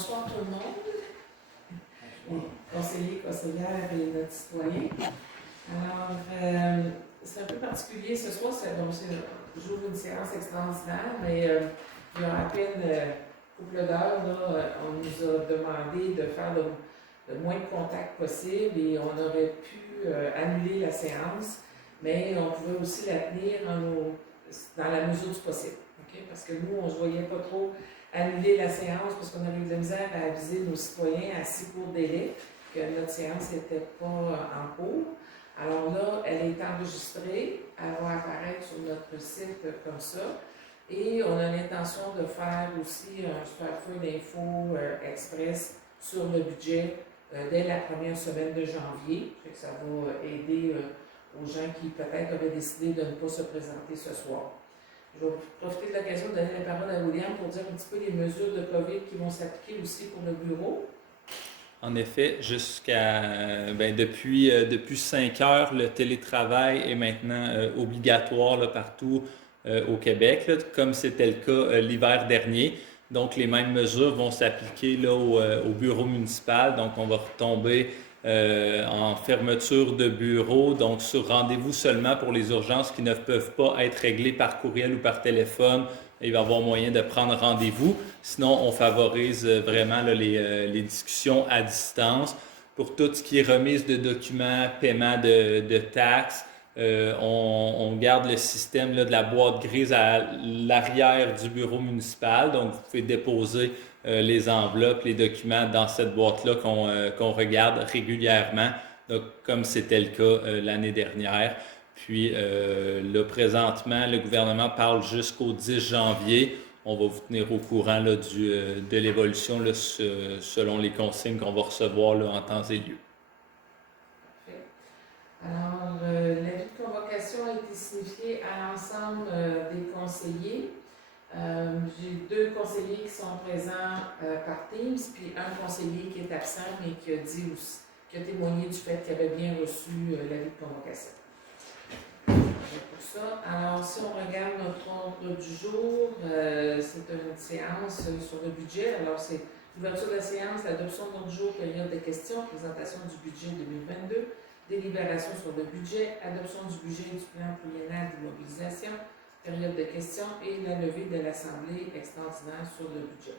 Bonsoir tout le monde, conseillers, conseillères et notre citoyen. Alors, c'est un peu particulier ce soir, j'ouvre une séance extraordinaire, mais il y a à peine couple d'heures, on nous a demandé de faire le moins de contacts possible et on aurait pu annuler la séance, mais on pouvait aussi la tenir dans la mesure du possible. Okay? Parce que nous, on ne se voyait pas trop annuler la séance parce qu'on avait eu de la misère à aviser nos citoyens à si court délai que notre séance n'était pas en cours. Alors là, elle est enregistrée, elle va apparaître sur notre site comme ça. Et on a l'intention de faire aussi un super feu d'infos express sur le budget dès la première semaine de janvier. Ça va aider aux gens qui peut-être avaient décidé de ne pas se présenter ce soir. Je vais profiter de l'occasion de donner la parole à William pour dire un petit peu les mesures de COVID qui vont s'appliquer aussi pour le bureau. En effet, depuis 5 heures, le télétravail est maintenant obligatoire là, partout au Québec, là, comme c'était le cas l'hiver dernier. Donc, les mêmes mesures vont s'appliquer là, au bureau municipal. Donc, on va retomber en fermeture de bureau, donc sur rendez-vous seulement pour les urgences qui ne peuvent pas être réglées par courriel ou par téléphone. Il va y avoir moyen de prendre rendez-vous. Sinon, on favorise vraiment là, les discussions à distance. Pour tout ce qui est remise de documents, paiement de taxes, on garde le système là, de la boîte grise à l'arrière du bureau municipal. Donc, vous pouvez déposer les enveloppes, les documents dans cette boîte-là qu'on regarde régulièrement, donc, comme c'était le cas l'année dernière. Puis là, présentement, le gouvernement parle jusqu'au 10 janvier. On va vous tenir au courant là, de l'évolution là, selon les consignes qu'on va recevoir là, en temps et lieu. Parfait. Alors, l'avis de convocation a été signifié à l'ensemble des conseillers. J'ai 2 conseillers qui sont présents par Teams, puis un conseiller qui est absent, mais qui a témoigné du fait qu'il avait bien reçu l'avis de convocation. Pour ça. Alors, si on regarde notre ordre du jour, c'est une séance sur le budget. Alors, c'est l'ouverture de la séance, l'adoption de l'ordre du jour, période de questions, présentation du budget 2022, délibération sur le budget, adoption du budget du plan pluriannuel d'immobilisation, période de questions et la levée de l'Assemblée extraordinaire sur le budget.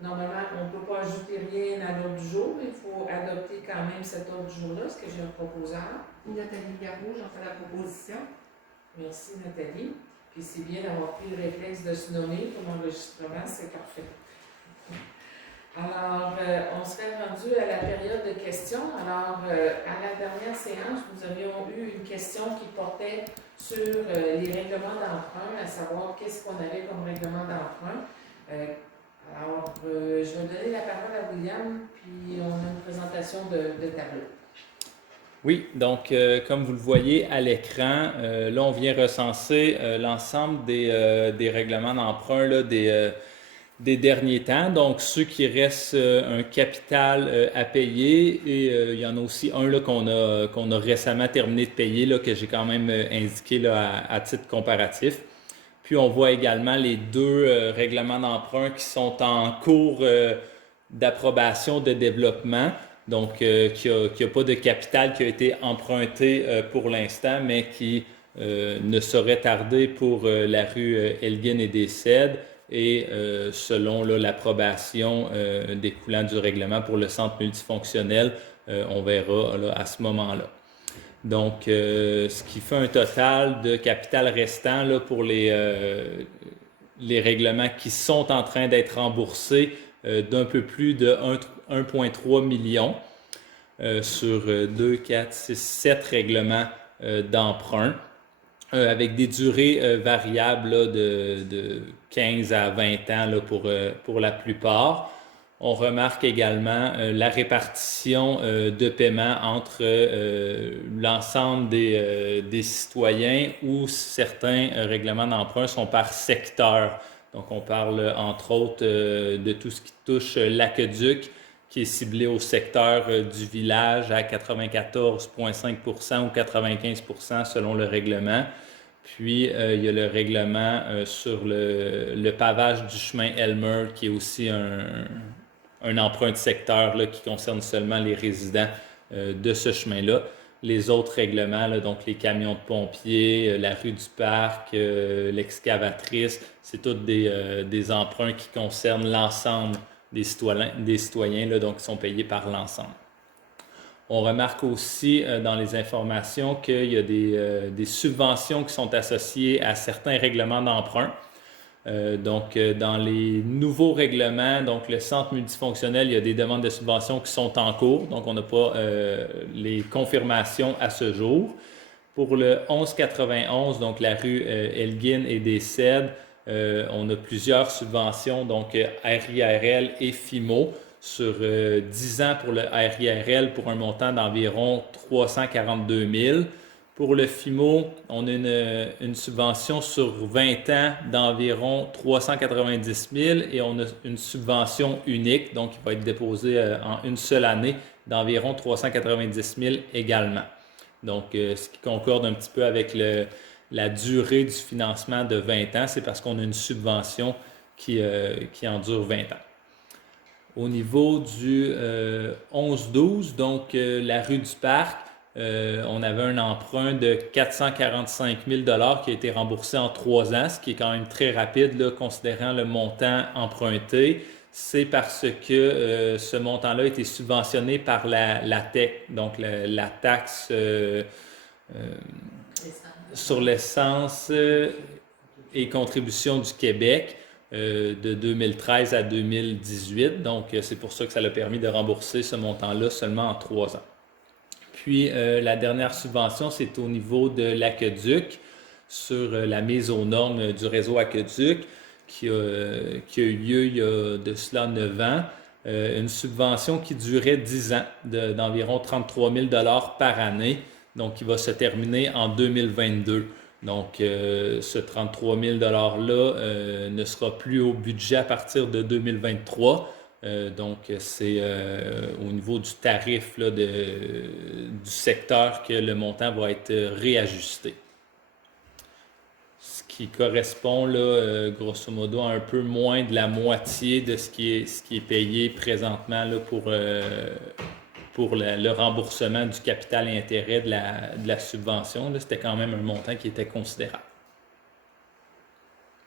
Normalement, on ne peut pas ajouter rien à l'ordre du jour, mais il faut adopter quand même cet ordre du jour-là, ce que j'ai un proposeur. Nathalie Garot, j'en fais la proposition. Merci Nathalie. Puis c'est bien d'avoir pris le réflexe de se nommer pour l'enregistrement, c'est parfait. Alors, on serait rendu à la période de questions. Alors, à la dernière séance, nous avions eu une question qui portait sur les règlements d'emprunt, à savoir qu'est-ce qu'on avait comme règlement d'emprunt. Alors, je vais donner la parole à William, puis on a une présentation de tableau. Oui, donc comme vous le voyez à l'écran, là on vient recenser l'ensemble des règlements d'emprunt là, des derniers temps. Donc ceux qui restent un capital à payer et il y en a aussi un là, qu'on a récemment terminé de payer, là, que j'ai quand même indiqué là, à titre comparatif. Puis on voit également les 2 règlements d'emprunt qui sont en cours d'approbation de développement. Donc, qu'il n'y a pas de capital qui a été emprunté pour l'instant, mais qui ne saurait tarder pour la rue Elgin et des Cèdres et selon là, l'approbation découlant du règlement pour le centre multifonctionnel, on verra là, à ce moment-là. Donc, ce qui fait un total de capital restant là, pour les règlements qui sont en train d'être remboursés d'un peu plus de 1,3 million sur 2, 4, 6, 7 règlements d'emprunt avec des durées variables là, de 15 à 20 ans là, pour la plupart. On remarque également la répartition de paiement entre l'ensemble des citoyens où certains règlements d'emprunt sont par secteur. Donc, on parle entre autres de tout ce qui touche l'aqueduc, qui est ciblé au secteur du village à 94,5% ou 95% selon le règlement. Puis, il y a le règlement sur le pavage du chemin Elmer, qui est aussi un emprunt de secteur là, qui concerne seulement les résidents de ce chemin-là. Les autres règlements, là, donc les camions de pompiers, la rue du Parc, l'excavatrice, c'est tous des emprunts qui concernent l'ensemble des citoyens là, donc qui sont payés par l'ensemble. On remarque aussi dans les informations qu'il y a des subventions qui sont associées à certains règlements d'emprunt. Dans les nouveaux règlements, donc le centre multifonctionnel, il y a des demandes de subventions qui sont en cours, donc on n'a pas les confirmations à ce jour. Pour le 1191, donc la rue Elgin et des Cèdres, on a plusieurs subventions, donc RIRL et FIMO, sur 10 ans pour le RIRL pour un montant d'environ 342 000. Pour le FIMO, on a une subvention sur 20 ans d'environ 390 000 et on a une subvention unique, donc qui va être déposée en une seule année d'environ 390 000 également. Donc, ce qui concorde un petit peu avec la durée du financement de 20 ans, c'est parce qu'on a une subvention qui endure 20 ans. Au niveau du 11-12, donc la rue du Parc, on avait un emprunt de 445 000 $ qui a été remboursé en 3 ans, ce qui est quand même très rapide là, considérant le montant emprunté. C'est parce que ce montant-là a été subventionné par la TEC, donc la taxe sur l'essence et contribution du Québec de 2013 à 2018. Donc, c'est pour ça que ça a permis de rembourser ce montant-là seulement en 3 ans. Puis, la dernière subvention, c'est au niveau de l'aqueduc, sur la mise aux normes du réseau aqueduc, qui a eu lieu il y a de cela 9 ans. Une subvention qui durait 10 ans, d'environ 33 000 $ par année, donc qui va se terminer en 2022. Donc, ce 33 000 $-là ne sera plus au budget à partir de 2023. Donc, c'est au niveau du tarif là, du secteur que le montant va être réajusté. Ce qui correspond, là, grosso modo, à un peu moins de la moitié de ce qui est payé présentement là, pour le remboursement du capital et intérêt de la subvention. C'était quand même un montant qui était considérable.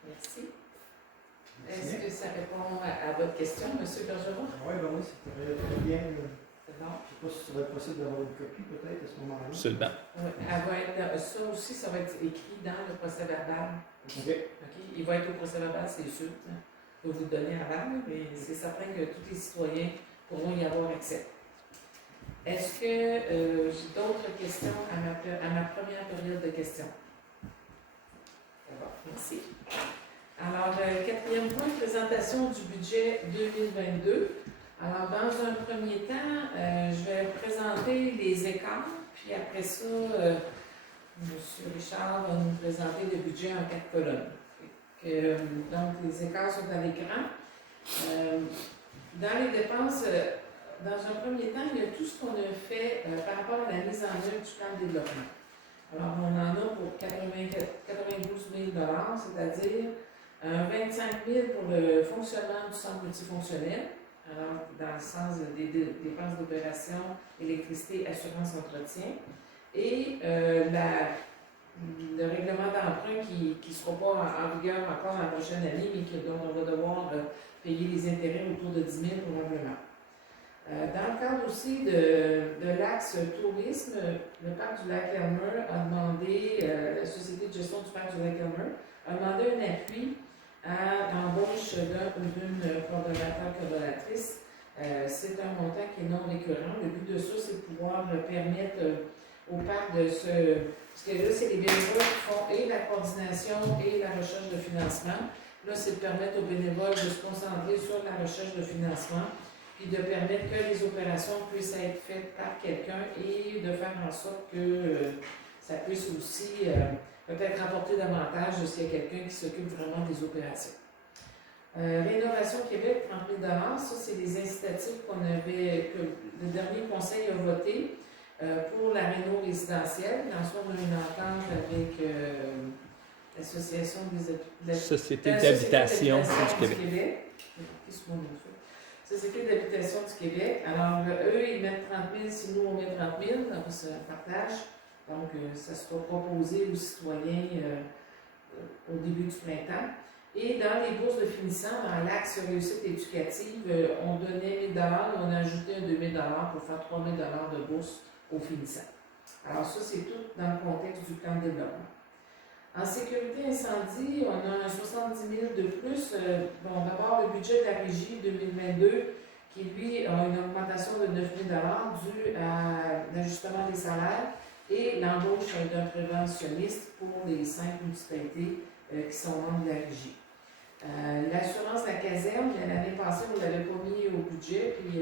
Merci. Est-ce que ça répond à votre question, M. Bergeron? Oui, ben oui, c'est très bien. C'est bon. Je ne sais pas si ce serait possible d'avoir une copie peut-être à ce moment-là. Absolument. Oui, ça aussi, ça va être écrit dans le procès-verbal. OK. Il va être au procès-verbal, c'est sûr. Je vais vous le donner avant, mais c'est certain que tous les citoyens pourront y avoir accès. Est-ce que j'ai d'autres questions à ma première période de questions? D'accord, merci. Alors, quatrième point, présentation du budget 2022. Alors, dans un premier temps, je vais présenter les écarts, puis après ça, M. Richard va nous présenter le budget en 4 colonnes. Donc, les écarts sont à l'écran. Dans les dépenses, dans un premier temps, il y a tout ce qu'on a fait par rapport à la mise en œuvre du plan de développement. Alors, on en a pour 92 000 $, c'est-à-dire 25 000 pour le fonctionnement du centre multifonctionnel, alors dans le sens des dépenses d'opération, électricité, assurance, entretien, et le règlement d'emprunt qui ne sera pas en vigueur encore la prochaine année, mais dont on va devoir payer les intérêts autour de 10 000 probablement. Dans le cadre aussi de l'axe tourisme, le parc du lac Elmer a demandé, la société de gestion du parc du lac Elmer a demandé un appui à l'embauche d'un ou d'une coordonnateur-coordonnatrice. C'est un montant qui est non récurrent. Le but de ça, c'est de pouvoir permettre au parc de parce que là, c'est les bénévoles qui font et la coordination et la recherche de financement. Là, c'est de permettre aux bénévoles de se concentrer sur la recherche de financement, puis de permettre que les opérations puissent être faites par quelqu'un et de faire en sorte que ça puisse aussi peut-être rapporter davantage s'il y a quelqu'un qui s'occupe vraiment des opérations. Rénovation Québec, 30 000 $, ça c'est les incitatifs que le dernier conseil a voté pour la réno résidentielle. En soi, on a une entente avec l'Association des Société la d'habitation Société du Québec. Qu'est-ce qu'on a fait? Société d'habitation du Québec. Alors, eux, ils mettent 30 000, si nous, on met 30 000, donc c'est un partage. Donc, ça sera proposé aux citoyens au début du printemps. Et dans les bourses de finissants, dans l'axe réussite éducative, on donnait 1 000 on a ajouté un 2 000 pour faire 3 000 de bourse aux finissants. Alors ça, c'est tout dans le contexte du plan de développement. En sécurité incendie, on a un 70 000 de plus. Bon, d'abord, le budget de la régie 2022, qui lui a une augmentation de 9 000 due à l'ajustement des salaires et l'embauche d'un préventionniste pour les 5 municipalités qui sont membres de la régie. L'assurance de la caserne, l'année passée, on ne l'avait pas mis au budget, puis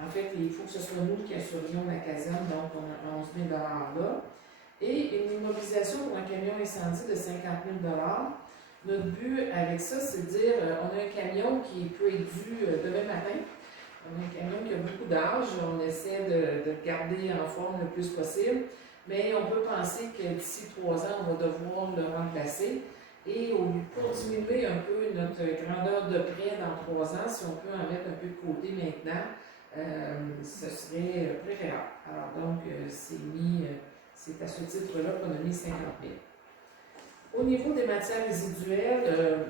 en fait, il faut que ce soit nous qui assurions la caserne, donc on a 11 000 là. Et une immobilisation pour un camion incendie de 50 000 Notre but avec ça, c'est de dire, on a un camion qui peut être dû demain matin. On a un camion qui a beaucoup d'âge, on essaie de le garder en forme le plus possible, mais on peut penser que d'ici 3 ans, on va devoir le remplacer. Et pour diminuer un peu notre grandeur de prêt dans 3 ans, si on peut en mettre un peu de côté maintenant, ce serait préférable. Alors donc, c'est à ce titre-là qu'on a mis 50 000. Au niveau des matières résiduelles,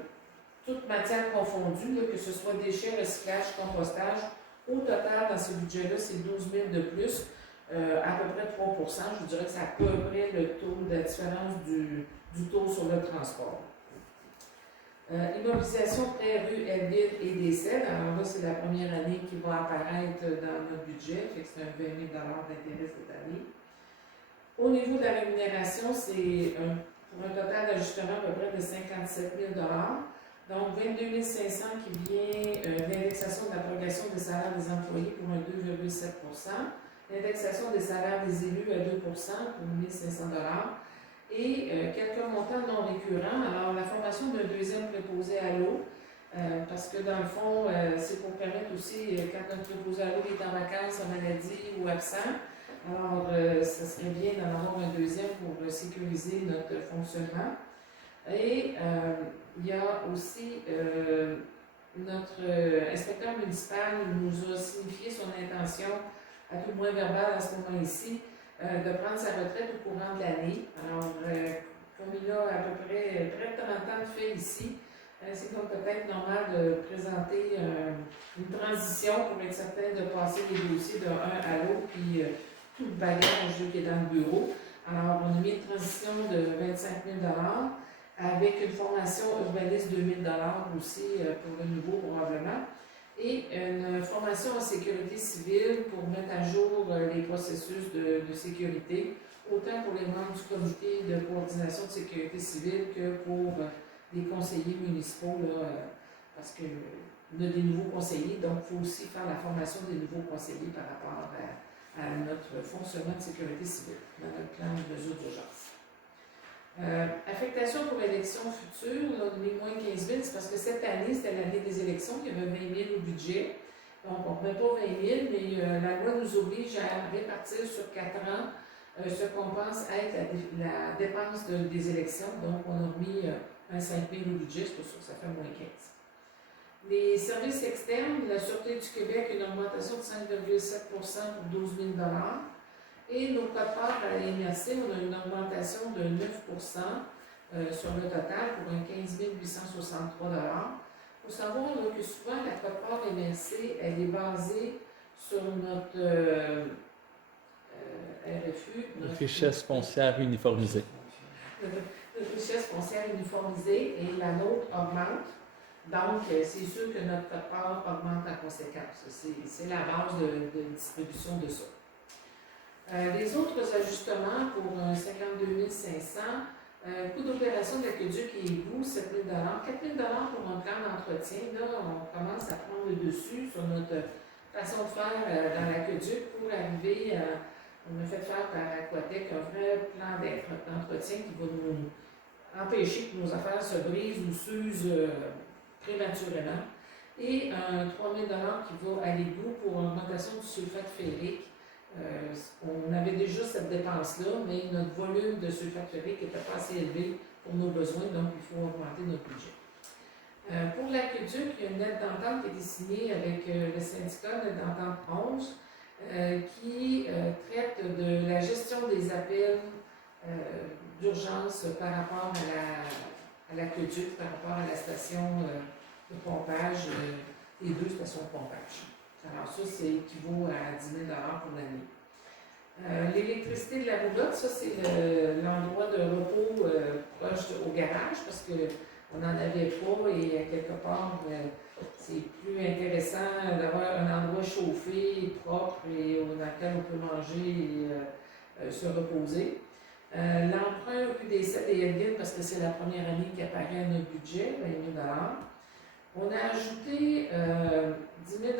toutes matières confondues, là, que ce soit déchets, recyclage, compostage, au total, dans ce budget-là, c'est 12 000 de plus, à peu près 3 Je vous dirais que c'est à peu près le taux de la différence du taux sur le transport. Immobilisation près rue Elville et Décès. Alors là, c'est la première année qui va apparaître dans notre budget, fait que c'est un 20 000 d'intérêt cette année. Au niveau de la rémunération, c'est pour un total d'ajustement à peu près de 57 000 donc 22 500 qui vient l'indexation de la progression des salaires des employés pour un 2,7 l'indexation des salaires des élus à 2 pour 1 500 et quelques montants non récurrents. Alors, la formation d'un deuxième préposé à l'eau, parce que dans le fond, c'est pour permettre aussi, quand notre préposé à l'eau est en vacances, en maladie ou absent, alors ça serait bien d'en avoir un deuxième pour sécuriser notre fonctionnement. Et il y a aussi notre inspecteur municipal nous a signifié son intention, à tout le moins verbal à ce moment-ci, de prendre sa retraite au courant de l'année. Alors, comme il a à peu près près de 30 ans de fait ici, c'est donc peut-être normal de présenter une transition pour être certain de passer les dossiers d'un à l'autre, puis tout le bagage qui est dans le bureau. Alors, on a mis une transition de 25 000 avec une formation urbaniste de 2 000 aussi pour le nouveau probablement, et une formation en sécurité civile pour mettre à jour les processus de sécurité, autant pour les membres du comité de coordination de sécurité civile que pour les conseillers municipaux, là, parce que on a des nouveaux conseillers, donc il faut aussi faire la formation des nouveaux conseillers par rapport à notre fonctionnement de sécurité civile dans notre plan de mesures d'urgence. Affectation pour élections futures, on a mis moins 15 000, c'est parce que cette année, c'était l'année des élections, il y avait 20 000 au budget. Donc, on ne met pas 20 000, mais la loi nous oblige à répartir sur 4 ans ce qu'on pense être la dépense des élections. Donc, on a remis un 5 000 au budget, c'est pour ça que ça fait moins 15. Les services externes, la Sûreté du Québec, une augmentation de 5,7 pour 12 000 et nos cotes-parts à la MRC, on a une augmentation de 9 sur le total pour un 15 863 Il faut savoir là, que souvent, la cote-part MRC, elle est basée sur notre RFU. Notre Richesse foncière uniformisée. Notre richesse foncière uniformisée et la nôtre augmente. Donc, c'est sûr que notre cote-part augmente en conséquence. C'est la base de distribution de ça. Les autres ajustements pour 52 500, coût d'opération de l'aqueduc et égout, 7 000 4 000 pour un plan d'entretien. Là, on commence à prendre le dessus sur notre façon de faire dans l'aqueduc pour arriver à. On a fait faire par Aquatec un vrai plan d'entretien qui va nous empêcher que nos affaires se brisent ou s'usent prématurément. Et un 3 000 qui va à l'égout pour augmentation du sulfate ferrique. On avait déjà cette dépense-là, mais notre volume de sulfate ferrique n'était pas assez élevé pour nos besoins, donc il faut augmenter notre budget. Pour l'aqueduc, il y a une lettre d'entente qui a été signée avec le syndicat, lettre d'entente 11, qui traite de la gestion des appels d'urgence par rapport à l'aqueduc, par rapport à la station de pompage, les 2 stations de pompage. Alors ça, c'est équivaut à 10 000 pour l'année. L'électricité de la roulotte, ça c'est l'endroit de repos proche au garage parce qu'on n'en avait pas et à quelque part c'est plus intéressant d'avoir un endroit chauffé, propre et dans lequel on peut manger et se reposer. L'emprunt au QDC et Elgin, parce que c'est la première année qui apparaît à notre budget, 20 000 $. On a ajouté 10 000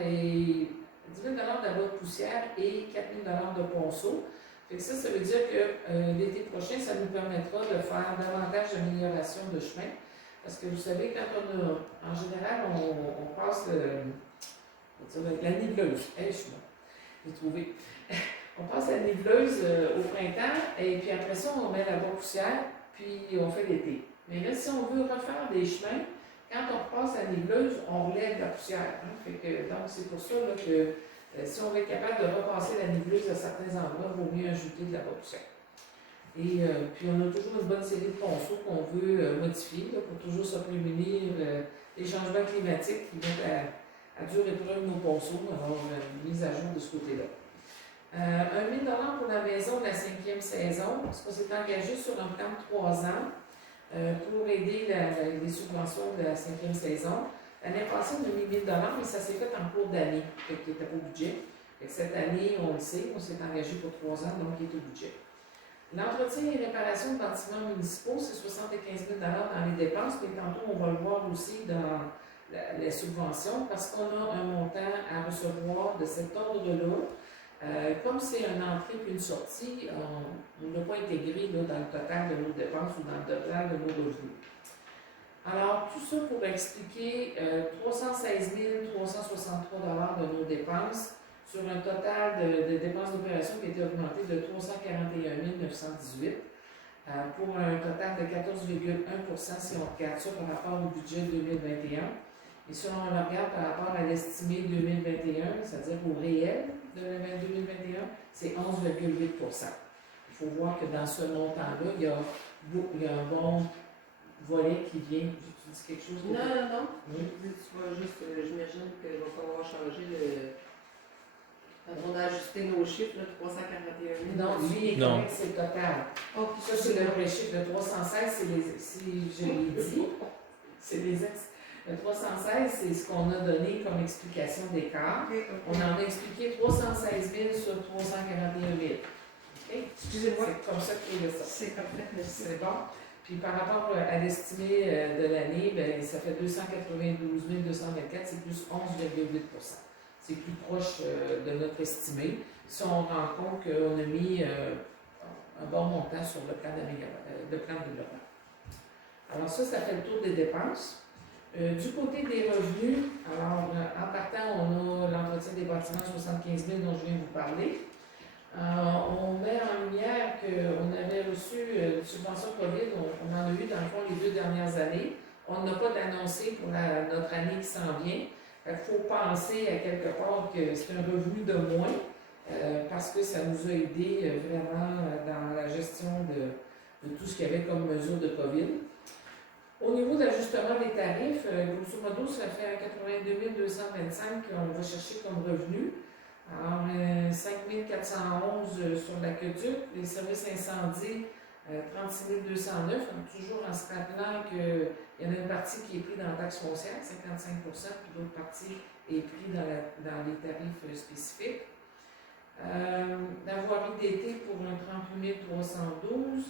et 10 000 d'abat de poussière et 4 000 de ponceau. Fait que ça veut dire que l'été prochain, ça nous permettra de faire davantage d'amélioration de chemin. Parce que vous savez, quand on a, en général, on passe la niveleuse. Je suis bon, j'ai trouvé. On passe la niveleuse au printemps et puis après ça, on met la poussière puis on fait l'été. Mais là, si on veut refaire des chemins, quand on repasse la niveleuse, on relève la poussière. Hein? Fait que, donc, c'est pour ça là, que si on veut être capable de repasser la niveleuse à certains endroits, il vaut mieux ajouter de la poussière. Et puis, on a toujours une bonne série de ponceaux qu'on veut modifier là, pour toujours se prémunir des changements climatiques qui mettent à dure épreuve nos ponceaux. Alors, mise à jour de ce côté-là. 1 000 $ pour la maison de la 5e saison, parce qu'on s'est engagé sur un plan de 3 ans. Pour aider les subventions de la 5e saison. L'année passée, on a mis 1 000 $, mais ça s'est fait en cours d'année, qui n'était pas au budget. Cette année, on le sait, on s'est engagé pour 3 ans, donc il est au budget. L'entretien et réparation de bâtiments municipaux, c'est 75 000 $ dans les dépenses, mais tantôt, on va le voir aussi dans les subventions, parce qu'on a un montant à recevoir de cet ordre-là. Comme c'est une entrée puis une sortie, on ne l'a pas intégré là, dans le total de nos dépenses ou dans le total de nos revenus. Alors, tout ça pour expliquer 316 363 $ de nos dépenses sur un total de dépenses d'opération qui a été augmenté de 341 918 pour un total de 14,1 % si on regarde ça par rapport au budget 2021. Et si on le regarde par rapport à l'estimé 2021, c'est-à-dire au réel de 2021, c'est 11,8 %. Il faut voir que dans ce montant-là, il y a un bon volet qui vient. Tu dis quelque chose? Non. Oui. Tu vas juste, j'imagine qu'il va falloir changer le. On a ajusté nos chiffres, là, 341 000. Non, lui, il est correct, c'est le total. Oh, Ça, c'est le vrai chiffre. Le 316, si je l'ai dit, c'est les Le 316, c'est ce qu'on a donné comme explication d'écart. Okay. On en a expliqué 316 000 sur 341 000. Okay? Excusez-moi. C'est comme ça qu'il y a ça. C'est parfait, merci. C'est bon. Puis par rapport à l'estimé de l'année, ben, ça fait 292 224, c'est plus 11,8 %. C'est plus proche de notre estimé. Si on rend compte qu'on a mis un bon montant sur le plan de développement. Alors ça fait le tour des dépenses. Du côté des revenus, alors en partant, on a l'entretien des bâtiments 75 000 dont je viens de vous parler. On met en lumière qu'on avait reçu une subvention COVID, on en a eu dans le fond les 2 dernières années. On n'a pas d'annoncé pour notre année qui s'en vient. Il faut penser à quelque part que c'est un revenu de moins parce que ça nous a aidé vraiment dans la gestion de tout ce qu'il y avait comme mesure de COVID. Au niveau de l'ajustement des tarifs, grosso modo, ça fait 82 225 qu'on va chercher comme revenu. Alors, 5 411 sur l'aqueduc, les services incendies, 36 209, donc toujours en se rappelant qu'il y en a une partie qui est prise dans la taxe foncière, 55 %, puis l'autre partie est prise dans les tarifs spécifiques. La voirie d'été pour un 38 312.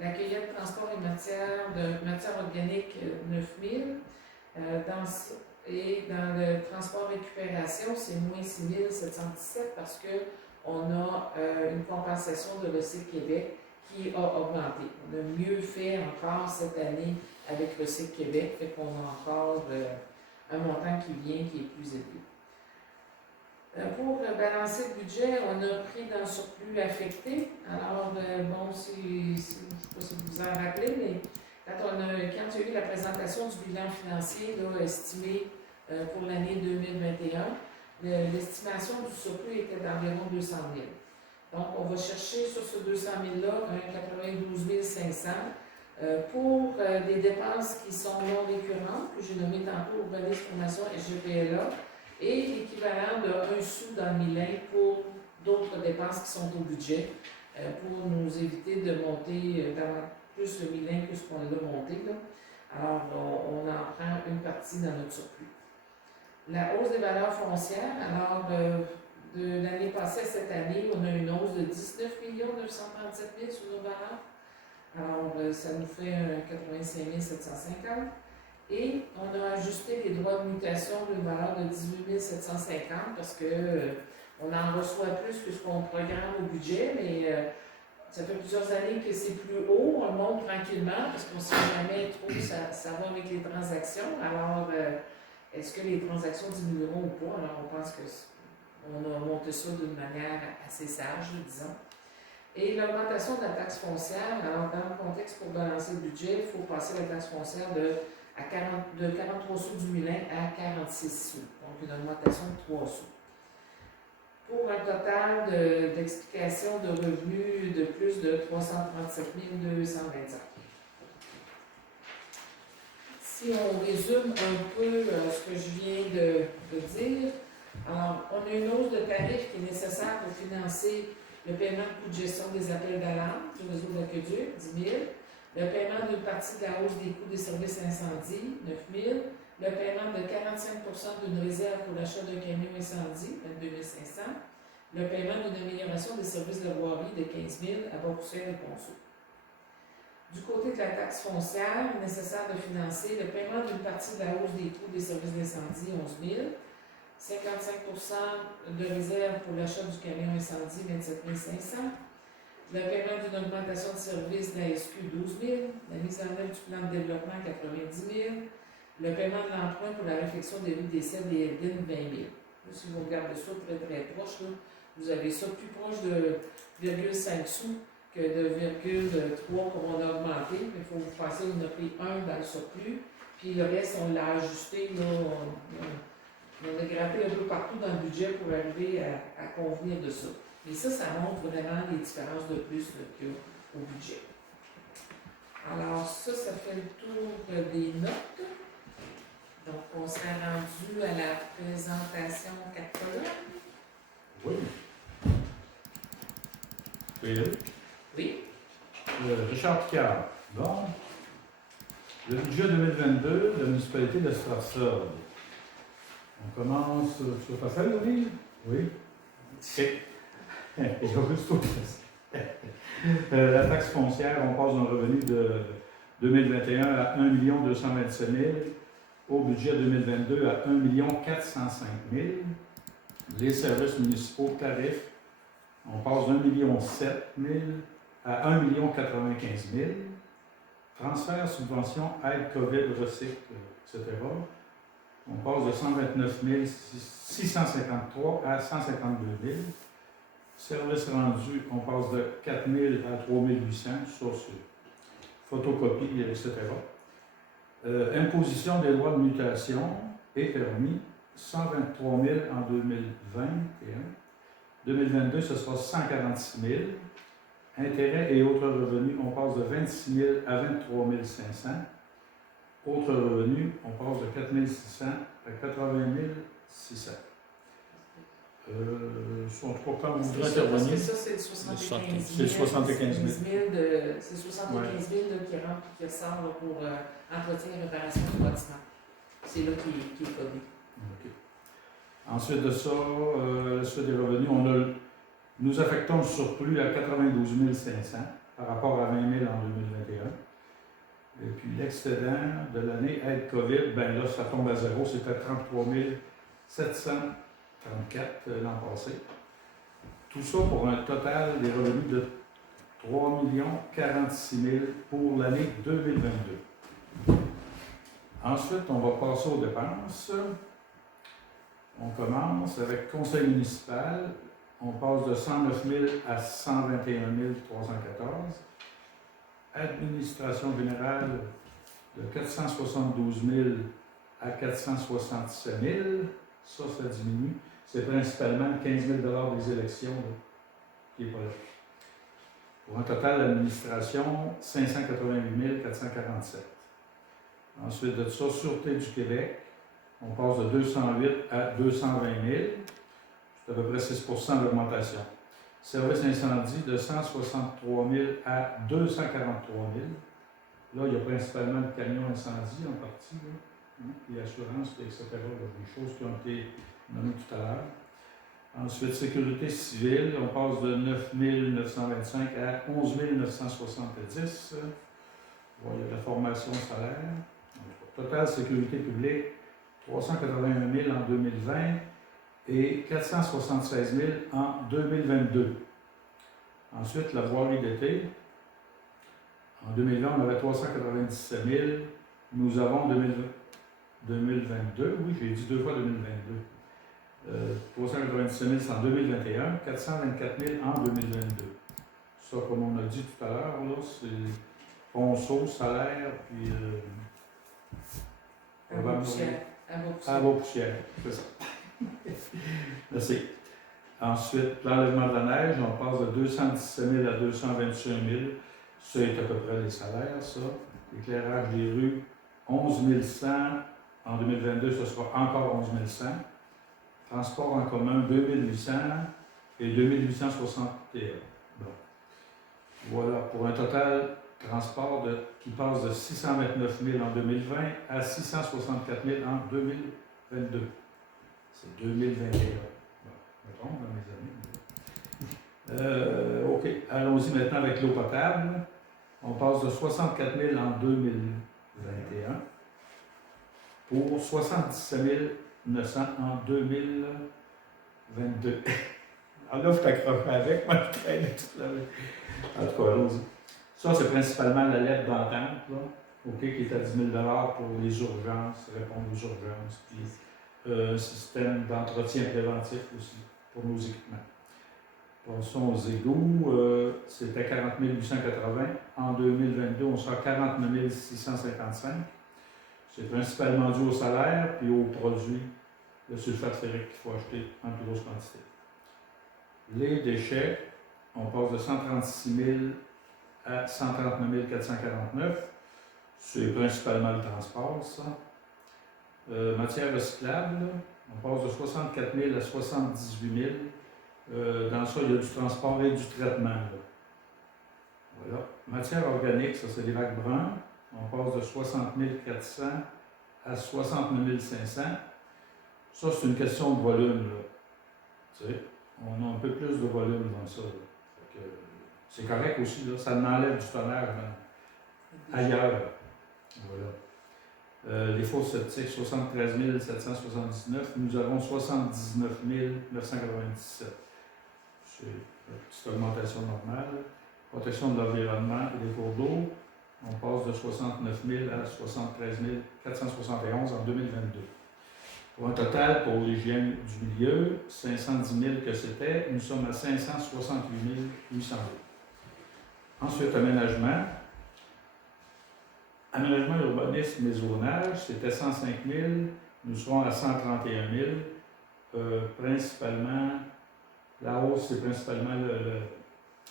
La cueillette, transport et matière organique, 9 000. Et dans le transport récupération, c'est moins 6 717 parce qu'on a une compensation de Recycle Québec qui a augmenté. On a mieux fait encore cette année avec Recycle Québec, fait qu'on a encore un montant qui vient qui est plus élevé. Pour balancer le budget, on a pris dans le surplus affecté. Alors, bon, je ne sais pas si vous vous en rappelez, mais quand il y a eu la présentation du bilan financier là, estimé pour l'année 2021, l'estimation du surplus était d'environ 200 000. Donc, on va chercher sur ce 200 000-là un 92 500 pour des dépenses qui sont non récurrentes, que j'ai nommées tantôt, organismes, formation et GPLA, et l'équivalent de 1 sou dans le milin pour d'autres dépenses qui sont au budget, pour nous éviter de monter plus le milin que ce qu'on l'a monté. Là. Alors, on en prend une partie dans notre surplus. La hausse des valeurs foncières, alors de l'année passée à cette année, on a une hausse de 19 937 000 sur nos valeurs. Alors, ça nous fait 85 750. Et on a ajusté les droits de mutation d'une valeur de 18 750 parce que on en reçoit plus que ce qu'on programme au budget, mais ça fait plusieurs années que c'est plus haut, on le monte tranquillement parce qu'on ne sait jamais trop ça va avec les transactions. Alors, est-ce que les transactions diminueront ou pas? Alors, on pense qu'on a monté ça d'une manière assez sage, disons. Et l'augmentation de la taxe foncière, alors dans le contexte pour balancer le budget, il faut passer la taxe foncière de 43 sous du milin à 46 sous, donc une augmentation de 3 sous. Pour un total d'explication de revenus de plus de 337 225. Si on résume un peu ce que je viens de dire, alors, on a une hausse de tarifs qui est nécessaire pour financer le paiement de coûts de gestion des appels d'alarme du réseau de l'aqueduc, 10 000. Le paiement d'une partie de la hausse des coûts des services incendie, 9 000. Le paiement de 45 d'une réserve pour l'achat d'un camion incendie, 22 500. Le paiement d'une amélioration des services de voirie de 15 000 à Bas-Roussel et Ponceau. Du côté de la taxe foncière, nécessaire de financer le paiement d'une partie de la hausse des coûts des services d'incendie, 11 000. 55 de réserve pour l'achat du camion incendie, 27 500. Le paiement d'une augmentation de service de la SQ, 12 000. La mise en œuvre du plan de développement, 90 000. Le paiement de l'emprunt pour la réfection des rues des Cèdres et Eldin, 20 000. Là, si vous regardez ça très très proche, là, vous avez ça plus proche de 0,5 sous que de 0,3 qu'on a augmenté. Il faut vous passer, on a pris 1 dans le surplus, puis le reste, on l'a ajusté. Là, on a gratté un peu partout dans le budget pour arriver à convenir de ça. Et ça montre vraiment les différences de plus qu'il y a au budget. Alors ça fait le tour des notes. Donc on serait rendu à la présentation 4 colonnes. Oui. Frédéric? Oui. Richard Picard. Bon. Le budget 2022 de la municipalité de Strasbourg. On commence sur facile, oui? Oui. La taxe foncière, on passe d'un revenu de 2021 à 1 227 000, au budget 2022 à 1 405 000. Les services municipaux tarifs, on passe d'1 700 000 à 1 95 000. Transfert, subvention, aide COVID, recycle, etc. On passe de 129 653 à 152 000. Services rendus, on passe de 4 000 à 3 800, sauf photocopie, etc. Imposition des lois de mutation et permis, 123 000 en 2021. 2022, ce sera 146 000. Intérêts et autres revenus, on passe de 26 000 à 23 500. Autres revenus, on passe de 4 600 à 80 600. Sont trois camps, vous voudrez intervenir? Ça, c'est le 75 000. C'est le 75 000. C'est 75 000 qui rentre et qui ressort là, pour entretien et réparation du bâtiment. C'est là qui est codé. Okay. Ensuite de ça, la suite des revenus, nous affectons le surplus à 92 500 par rapport à 20 000 en 2021. Et puis l'excédent de l'année aide COVID, ben là, ça tombe à zéro, c'était 33 734 l'an passé. Tout ça pour un total des revenus de 3 046 000 pour l'année 2022. Ensuite, on va passer aux dépenses. On commence avec conseil municipal. On passe de 109 000 à 121 314. Administration générale de 472 000 à 467 000. Ça diminue. C'est principalement 15 000 des élections là, qui n'est pas là. Pour un total d'administration, 588 447. Ensuite de ça, Sûreté du Québec, on passe de 208 à 220 000. C'est à peu près 6 d'augmentation. Service incendie de 163 000 à 243 000. Là, il y a principalement le camion incendie en partie, là, hein, puis assurance, etc. Là, des choses qui ont été nommées tout à l'heure. Ensuite, sécurité civile, on passe de 9 925 à 11 970. Bon, il y a de la formation salaire. Total sécurité publique, 381 000 en 2020 et 476 000 en 2022. Ensuite, la voirie d'été. En 2020, on avait 397 000. Nous avons 2022, oui, j'ai dit 2 fois 2022. 397 000, c'est en 2021, 424 000 en 2022. Ça, comme on a dit tout à l'heure, là, c'est ponceau, salaire, puis À vos poussières. à vos poussières, c'est ça. Merci. Ensuite, l'enlèvement de la neige, on passe de 217 000 à 221 000. Ça est à peu près les salaires, ça. Éclairage des rues, 11 100. En 2022, ce sera encore 11 100. Transport en commun, 2 800 et 2 861. Bon. Voilà, pour un total transport qui passe de 629 000 en 2020 à 664 000 en 2022. C'est 2021. Bon, mettons, dans mes années. OK, allons-y maintenant avec l'eau potable. On passe de 64 000 en 2021 pour 77 900 en 2022. Alors là, je t'accroche avec, moi je traîne toute la vie. En tout cas, allons-y. Ça, c'est principalement la lettre d'entente, là, OK, qui est à 10 000 pour les urgences, répondre aux urgences, puis un système d'entretien préventif aussi pour nos équipements. Passons aux égouts. C'était 40 880. En 2022, on sera à 49 655. C'est principalement dû au salaire puis aux produits de sulfate ferrique qu'il faut acheter en plus grosse quantité. Les déchets, on passe de 136 000 à 139 449. C'est principalement le transport, ça. Matière recyclable, on passe de 64 000 à 78 000. Dans ça, il y a du transport et du traitement. Là. Voilà. Matière organique, ça c'est des lacs bruns. On passe de 60 400 à 69 500. Ça, c'est une question de volume. Là. Tu sais, on a un peu plus de volume dans ça. C'est correct aussi. Là. Ça enlève du tonnerre ailleurs. Voilà. Les fosses septiques, 73 779. Nous avons 79 997. C'est une petite augmentation normale. Protection de l'environnement et des cours d'eau, on passe de 69 000 à 73 471 en 2022. Pour un total, pour l'hygiène du milieu, 510 000 que c'était, nous sommes à 568 800 euros. Ensuite, aménagement. Aménagement, urbanisme et zonage, c'était 105 000, nous serons à 131 000. Principalement, la hausse, c'est principalement le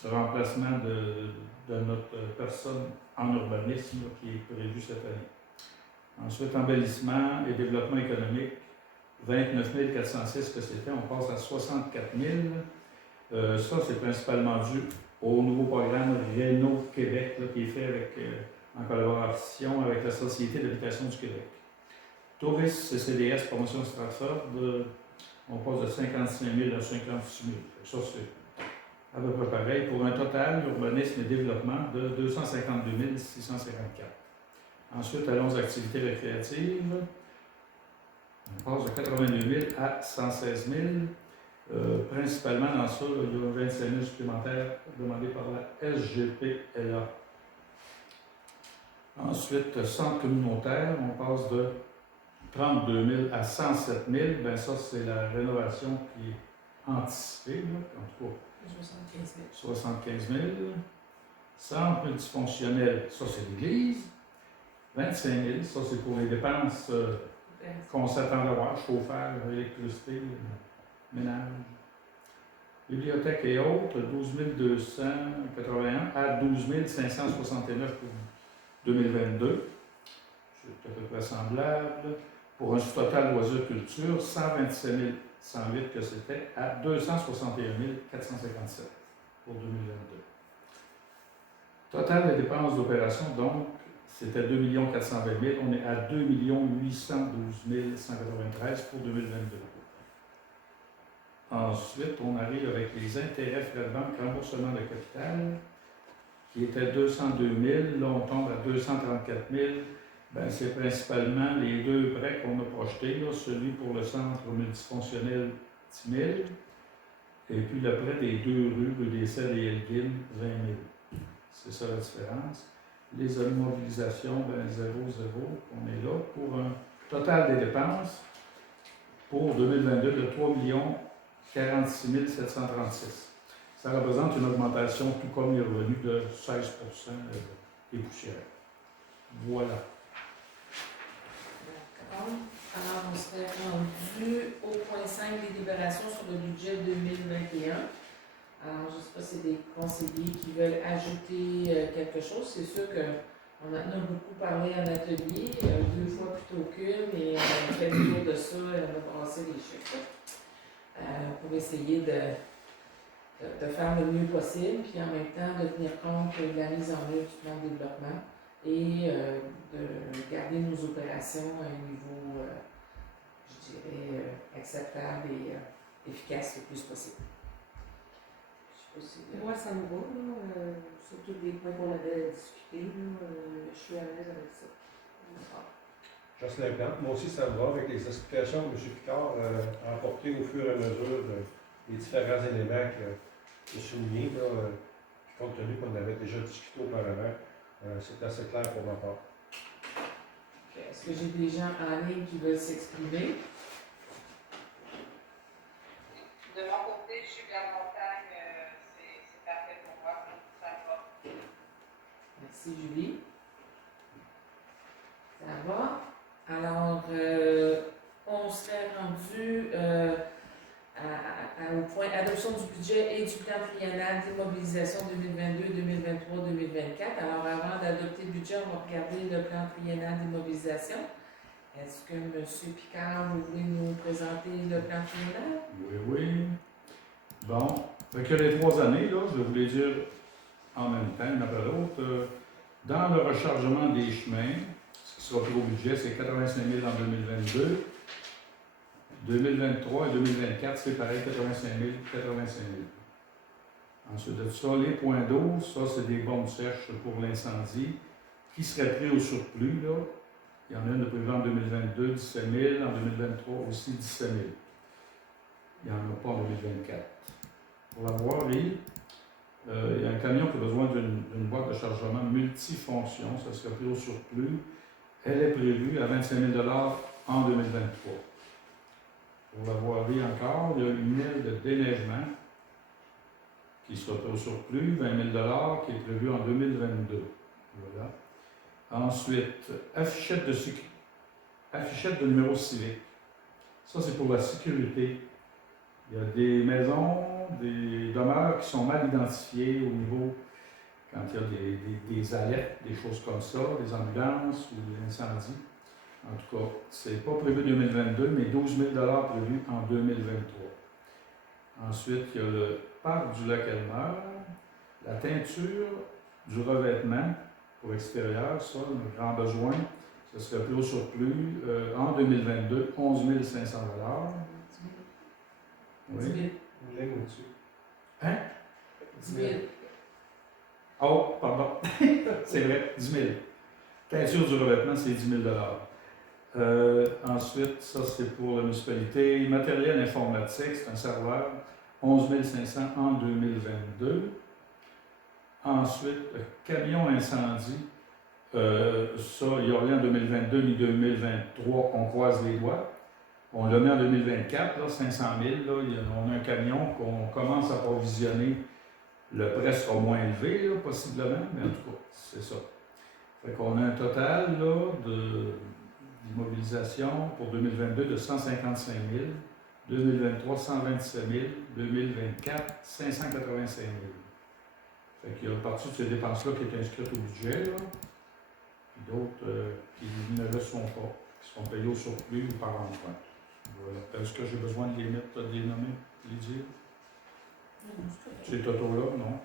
remplacement de notre personne en urbanisme là, qui est prévu cette année. Ensuite, embellissement et développement économique, 29 406 que c'était, on passe à 64 000. Ça, c'est principalement dû au nouveau programme Réno Québec là, qui est fait avec, en collaboration avec la Société d'habitation du Québec. Tourisme, CCDS, promotion Stratford, on passe de 55 000 à 56 000. Ça, c'est à peu près pareil, pour un total urbanisme et développement de 252 654. Ensuite, allons aux activités récréatives. On passe de 82 000 à 116 000. Principalement dans ça, il y a 25 000 supplémentaires demandés par la SGPLA. Ensuite, centre communautaire, on passe de 32 000 à 107 000, ben ça, c'est la rénovation qui est anticipée, là, en tout cas 75 000. 75 000. Centre multifonctionnel, ça, c'est l'église. 25 000, ça, c'est pour les dépenses qu'on s'attend à voir, chauffage, électricité, ménage. Bibliothèque et autres, 12 281 à 12 569 pour 2022. C'est à peu près semblable. Pour un total loisirs culture, 127 108 que c'était, à 261 457 pour 2022. Total des dépenses d'opération, donc, c'était 2 420 000. On est à 2 812 193 pour 2022. Ensuite, on arrive avec les intérêts, frais de banque, remboursement de capital, qui était 202 000. Là, on tombe à 234 000. Ben, c'est principalement les deux prêts qu'on a projetés, là, celui pour le centre multifonctionnel 10 000 et puis le prêt des deux rues, rue des Cèdres et Elgin, 20 000. C'est ça la différence. Les immobilisations, ben 0, 0, on est là pour un total des dépenses pour 2022 de 3 46 736. Ça représente une augmentation, tout comme les revenus, de 16 des poussières. Voilà. D'accord. Alors, on serait rendu au point 5 des délibérations sur le budget 2021. Alors, je ne sais pas si c'est des conseillers qui veulent ajouter quelque chose. C'est sûr qu'on en a beaucoup parlé en atelier, 2 fois plutôt qu'une, et on a fait le tour de ça et on a passé les chiffres pour essayer de faire le mieux possible, puis en même temps de tenir compte de la mise en œuvre du plan de développement et de garder nos opérations à un niveau, je dirais, acceptable et efficace le plus possible. Je sais pas si... Moi, ça me va, là, surtout des points qu'on avait discutés. Je suis à l'aise avec ça. Jocelyn Plante, moi aussi ça me va avec les explications de M. Picard apportées au fur et à mesure des différents éléments que soulignés, puis compte tenu qu'on avait déjà discuté auparavant, c'est assez clair pour ma part. Okay. Est-ce que j'ai des gens en ligne qui veulent s'exprimer? De mon côté, je suis vers montagne, c'est parfait pour moi, ça va. Merci Julie. Ça va? Alors, on serait rendu au point adoption du budget et du plan triennal d'immobilisation 2022, 2023, 2024. Alors, avant d'adopter le budget, on va regarder le plan triennal d'immobilisation. Est-ce que M. Picard, vous voulez nous présenter le plan triennal? Oui, oui. Bon, fait que les 3 années, là, je vais vous les dire en même temps, une après l'autre. Dans le rechargement des chemins, ce qui sera pris au budget, c'est 85 000 en 2022. 2023 et 2024, c'est pareil, 85 000, 85 000. Ensuite de ça, les points d'eau, ça, c'est des bombes sèches pour l'incendie qui seraient pris au surplus, là. Il y en a une de prévue en 2022, 17 000, en 2023 aussi 17 000. Il n'y en a pas en 2024. Pour la voirie, il y a un camion qui a besoin d'une boîte de chargement multifonction, ça serait pris au surplus. Elle est prévue à 25 000 en 2023. Pour la voirie encore, il y a une aile de déneigement qui sera pris au surplus, 20 000 qui est prévue en 2022. Voilà. Ensuite, affichette de numéro civique. Ça, c'est pour la sécurité. Il y a des maisons, des demeures qui sont mal identifiées au niveau, quand il y a des alertes, des choses comme ça, des ambulances ou des incendies. En tout cas, c'est pas prévu 2022, mais 12 000 prévus en 2023. Ensuite, il y a le parc du Lac-Elmer, la teinture du revêtement pour extérieur, ça, un grand besoin. Ce serait plus au surplus en 2022, 11 500 10 000. Oui. Une ligne au-dessus. Hein? 10 000. Oh, pardon. C'est vrai, 10 000. Teinture du revêtement, c'est 10 000 ensuite, ça c'est pour la municipalité. Matériel informatique, c'est un serveur, 11 500 en 2022. Ensuite, camion incendie, Ça, il n'y a rien en 2022 ni 2023, on croise les doigts. On l'a mis en 2024, là, 500 000. Là, on a un camion qu'on commence à provisionner. Le prêt sera moins élevé, là, possiblement, mais en tout cas, c'est ça. Fait qu'on a un total là, d'immobilisation pour 2022 de 155 000, 2023 127 000, 2024 585 000. Fait qu'il y a une partie de ces dépenses-là qui est inscrite au budget, là, puis d'autres qui ne le sont pas, qui sont payées au surplus ou par emprunt. Voilà. Est-ce que j'ai besoin de les mettre, de les nommer, de les dire? Ces totaux-là, non?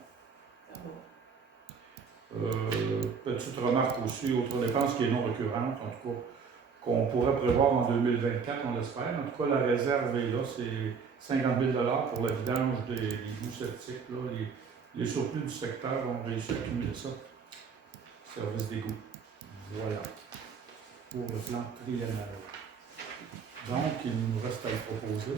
Petite remarque aussi, autre dépense qui est non récurrente, en tout cas, qu'on pourrait prévoir en 2024, on l'espère. En tout cas, la réserve est là, c'est 50 000 pour le vidange des égouts septiques. Là, les surplus du secteur ont réussi à accumuler ça. Service d'égout. Voilà. Pour le plan triennal. Donc, il nous reste à le proposer.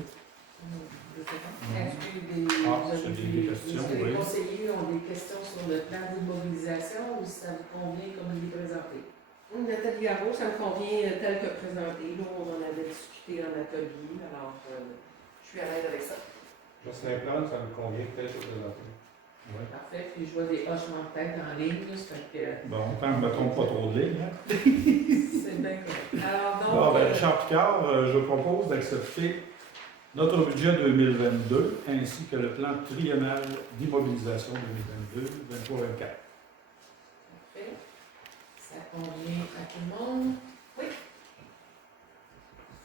Est-ce que des questions, est-ce que oui. les conseillers ont des questions sur le plan d'immobilisation ou si ça vous convient comme il est présenté? Nathalie Garot, ça me convient tel que présenté. Nous, on en avait discuté en atelier, alors je suis à l'aise avec ça. Jocelyn Plante, ça me convient tel que présenté. Ouais. Parfait. Puis je vois des hochements de tête en ligne, là, ça fait que Bon, tant que ne me trompe pas trop de lignes. Hein? c'est bien correct. Alors donc, Bon, ben, Richard Picard, je propose d'accepter notre budget 2022 ainsi que le plan triennal d'immobilisation 2022-23-24. parfait. Ça convient à tout le monde? Oui.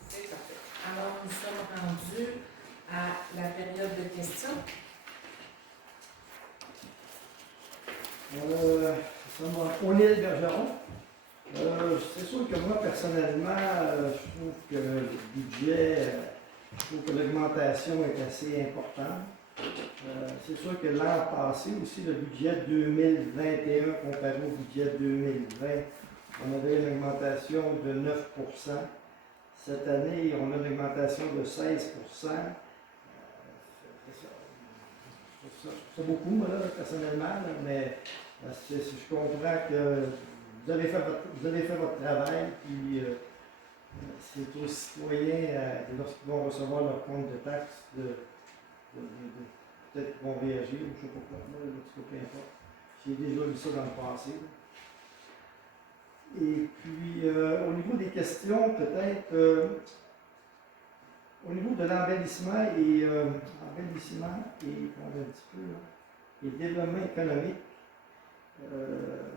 C'est parfait. Alors, nous sommes rendus à la période de questions. O'Neill Bergeron. C'est sûr que moi, personnellement, je trouve que le budget, je trouve que l'augmentation est assez importante. C'est sûr que l'an passé aussi, le budget 2021 comparé au budget 2020, on avait une augmentation de 9 %. Cette année, on a une augmentation de 16 %. C'est beaucoup, moi, là, personnellement, là, mais je comprends que vous avez fait votre travail, puis c'est aux citoyens, lorsqu'ils vont recevoir leur compte de taxes, peut-être qu'ils vont réagir, ou je ne sais pas quoi, moi, en tout cas, peu importe. J'ai déjà vu ça dans le passé. Et puis, au niveau des questions, peut-être, au niveau de l'embellissement et, on va un petit peu, là, et développement économique,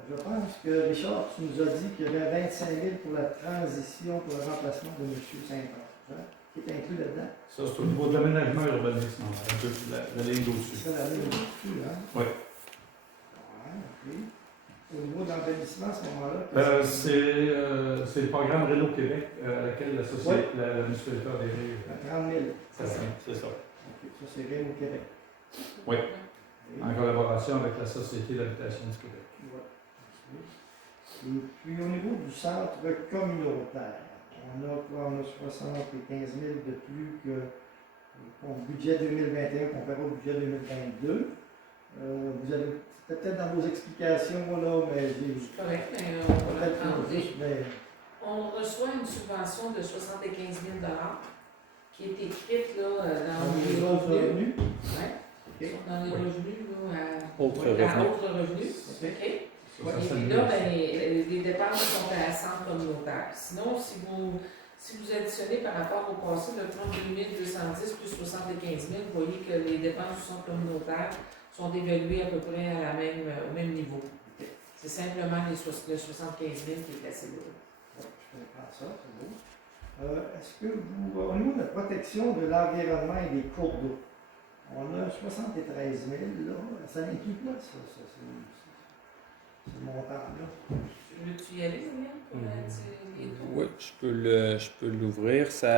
je pense que Richard, tu nous as dit qu'il y avait 25 000 pour la transition, pour le remplacement de M. Saint-Ange, hein, qui est inclus là-dedans. Ça, c'est au niveau de l'aménagement urbanisme, un peu la ligne d'au-dessus. C'est la ligne au-dessus, hein? Oui. Ouais, ok. Au niveau de l'embellissement, à ce moment-là, C'est le programme Réno Québec à laquelle la société, la municipalité a adhéré. 30 000. C'est ça. Ok, ça, c'est rien au Québec. Oui. Ok. En collaboration avec la Société d'habitation du Québec. Ouais. Et puis au niveau du centre communautaire, on a 75 000 de plus que au budget 2021 comparé au budget 2022. Vous avez peut-être dans vos explications, là, mais C'est correct, mais on va peut-être prendre. juste, mais On reçoit une subvention de 75 000 qui est écrite là, dans les revenus. Ouais. Ok. Dans les revenus, là, Autres à revenus. autres revenus. Ok. OK. Ça, Et ça puis nous- là, ben, les dépenses sont à centre communautaire. Sinon, si vous additionnez par rapport au passé le 32 210 plus 75 000, vous voyez que les dépenses du centre communautaire sont évaluées à peu près au même niveau. C'est simplement le 75 000 qui est assez lourd. je comprends ça, c'est beau. Est-ce que vous, au niveau de la protection de l'environnement et des cours d'eau, on a 73 000 là, ça inclut quoi ça, ce montant-là? Veux-tu y aller, William, pour les taux? Oui, je peux l'ouvrir. Ça,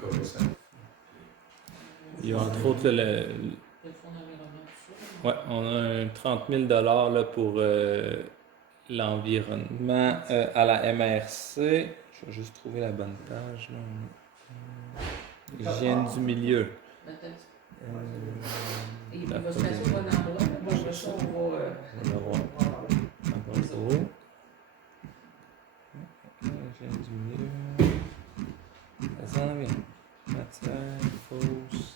Correct. il y a entre autres le Fonds d'environnement, tout ça. ouais, on a un 30 000 là, pour l'environnement à la MRC. Je vais juste trouver la bonne page. Là. Hygiène du milieu. Attends, Et il va se placer au bon endroit. Moi, je ça, on va. On va voir. Encore gros. J'ai du milieu. Ça s'en vient. Matière, fausse.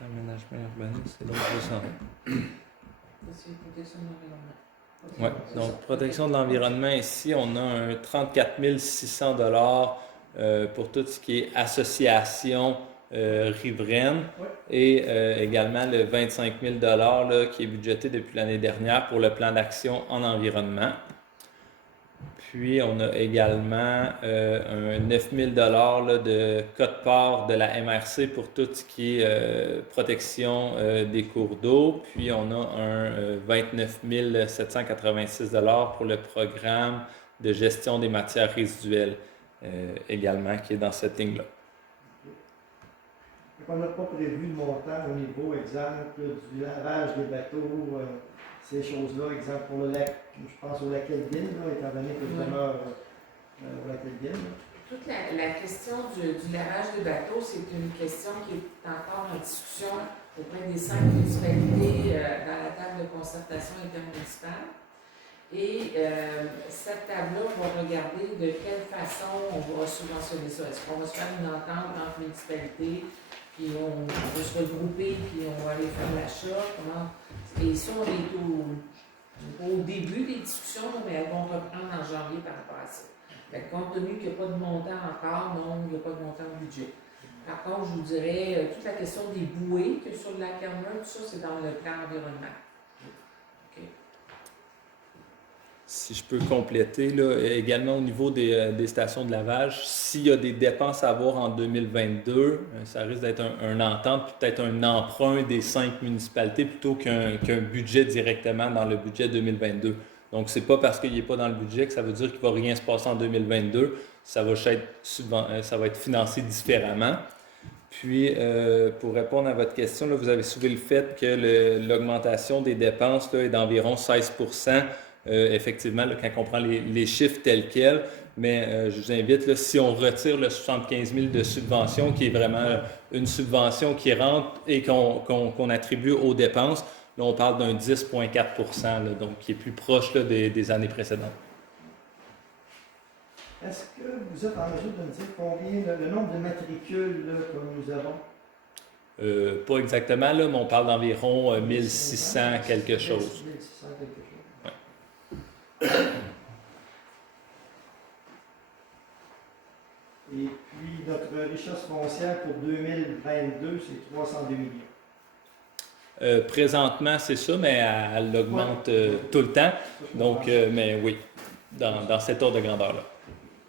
Aménagement urbaniste, c'est l'autre sens. C'est protection de l'environnement. Oui, donc protection de l'environnement, ici, on a un 34 600 $ pour tout ce qui est association riveraine et également le 25 000 $ là, qui est budgété depuis l'année dernière pour le plan d'action en environnement. Puis, on a également un 9 000 $ là, de quote-part de la MRC pour tout ce qui est protection des cours d'eau. Puis, on a un 29 786 $ pour le programme de gestion des matières résiduelles également, qui est dans cette ligne-là. On n'a pas prévu de montant au niveau, exemple, du lavage des bateaux, ces choses-là, exemple pour le lac, je pense au lac Elgin, étant donné que je demeure au lac Elgin. Toute la question du lavage des bateaux, c'est une question qui est encore en discussion auprès des 5 municipalités dans la table de concertation intermunicipale. Et cette table-là, on va regarder de quelle façon on va subventionner ça. Est-ce qu'on va se faire une entente entre municipalités, puis on va se regrouper, puis on va aller faire l'achat? Et ça, on est au début des discussions, mais elles vont reprendre en janvier par rapport à ça. Fait, compte tenu qu'il n'y a pas de montant encore, non, il n'y a pas de montant au budget. Par contre, je vous dirais, toute la question des bouées que sur le lac Elmer, tout ça, c'est dans le plan environnement. Si je peux compléter, là, également au niveau des stations de lavage, s'il y a des dépenses à avoir en 2022, ça risque d'être un entente, peut-être un emprunt des 5 municipalités plutôt qu'un budget directement dans le budget 2022. Donc, ce n'est pas parce qu'il n'est pas dans le budget que ça veut dire qu'il ne va rien se passer en 2022. Ça va être financé différemment. Puis, pour répondre à votre question, là, vous avez soulevé le fait que l'augmentation des dépenses là, est d'environ 16 %. Effectivement, là, quand on prend les chiffres tels quels, mais je vous invite, là, si on retire le 75 000 de subvention, qui est vraiment une subvention qui rentre et qu'on attribue aux dépenses, là, on parle d'un 10,4 %, donc qui est plus proche là, des années précédentes. Est-ce que vous êtes en mesure de me dire combien, le nombre de matricules là, que nous avons? Pas exactement, là, mais on parle d'environ 1600 quelque chose. 1600 quelque chose. Et puis, notre richesse foncière pour 2022, c'est 302 millions. Présentement, c'est ça, mais elle augmente tout le temps. Donc, mais oui, dans cet ordre de grandeur-là.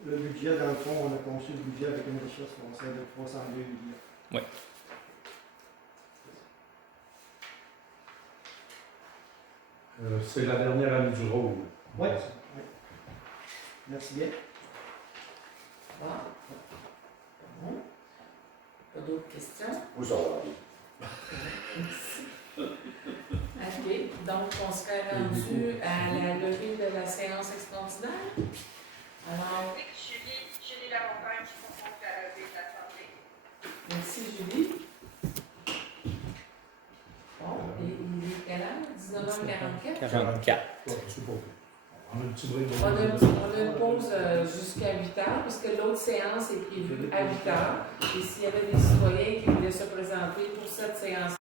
Le budget, dans le fond, on a conçu le budget avec une richesse foncière de 302 millions. Oui. C'est la dernière année du rôle. Oui. Merci bien. Bon. Pas d'autres questions? Où ça va? OK. Donc, on serait rendu à la levée de la séance extraordinaire. Alors, Julie Lamontagne qui concourt à la levée de l'Assemblée. merci Julie. Bon, et il est quelle heure? 19h44? 44. On a un petit break. On a une pause jusqu'à 8h, puisque l'autre séance est prévue à 8h. Et s'il y avait des citoyens qui voulaient se présenter pour cette séance,